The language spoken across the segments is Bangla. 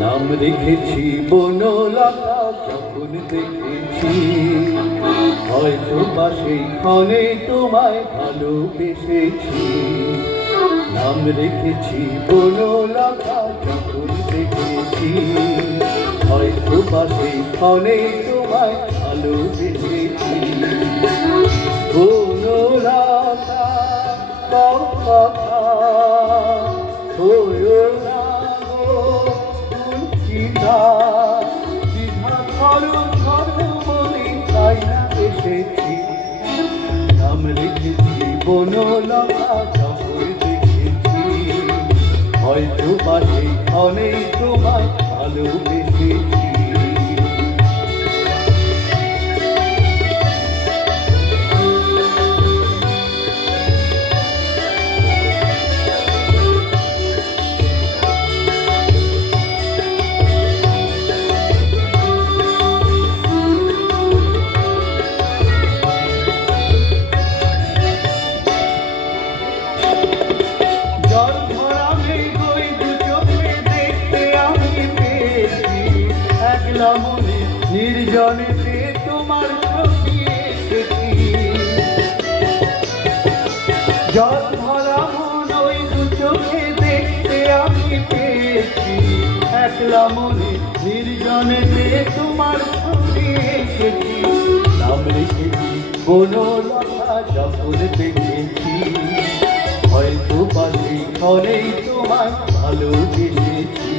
নাম রেখেছি বনলতা যখন দেখেছি, হয়তো বা সেই ক্ষণে তোমায় ভালোবেসেছি। নাম রেখেছি বনলতা যখন দেখেছি, হয়তো বা সেই ক্ষণে তোমায় ভালোবেসেছি। বনলতা কও কথা, হয়ো না গো কুণ্ঠিতা, দ্বিধা করো করো মনে তাই না এসেছি। নাম রেখেছি বনলতা যখন দেখেছি, হয়তো বা সেই ক্ষণেই তোমায় ভালোবেসেছি। মনে নির্জনেতে তোমার ছবি এসেছি, জল ভরা মন ওই দু চোখে দেখতে আমি পেয়েছি। একলা মনে নির্জনেতে তোমার ছবি এসেছি। নাম রেখেছি বনলতা যখন দেখেছি, হয়তো বা সেই ক্ষণেই তোমায় ভালোবেসেছি।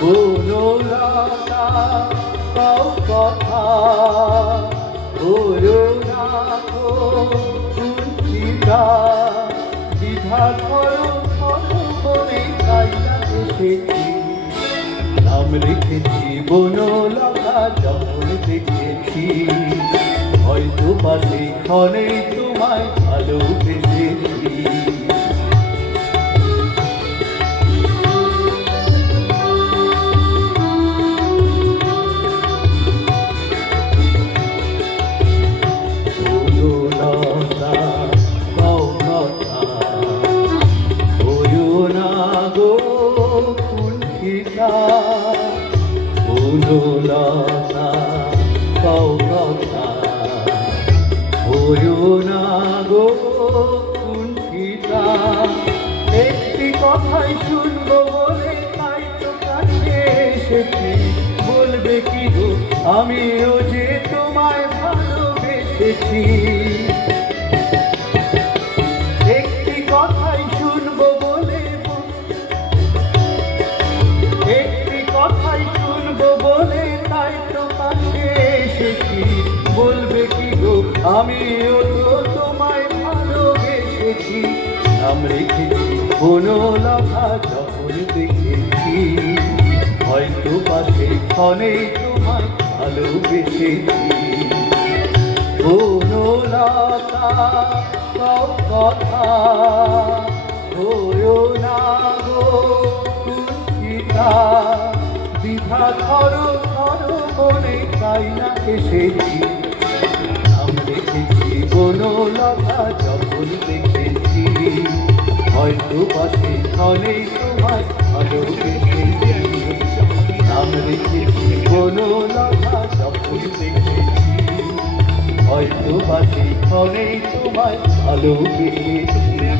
বনলতা কও কথা, হয়ো না গো কুণ্ঠিতা, দ্বিধা করো করো মনে তাই না এসেছি। নাম রেখেছি বনলতা যখন দেখেছি, হয়তো বা সেই ক্ষণেই তোমায় ভালোবেসেছি। বনলতা কও কথা, হয়ো না গো কুণ্ঠিতা, একটি কথাই শুনবো বলে তাই তো কাছে এসেছি। বলবে কি গো আমিও যে তোমায় ভালোবেসেছি। একটি কথাই শুনবো বলে, একটি কথাই শুনবো বলে তাই তো কাছে এসেছি। বলবে কি গো আমিও তো তোমায় ভালোবেসেছি। নাম রেখেছি বনলতা যখন দেখেছি, হয়তো বা সেই ক্ষণেই তোমায় ভালোবেসেছি। বনলতা কও কথা, হয়ো না গো কুণ্ঠিতা, দ্বিধা করো করো মনে তাই না এসেছি। নাম রেখেছি বনলতা যখন দেখেছি, হয়তো বা সেই ক্ষণেই তোমায় ভালোবেসেছি। নাম রেখেছি বনলতা যখন দেখেছি, হয়তো বা সেই ক্ষণেই তোমায় ভালোবেসেছি।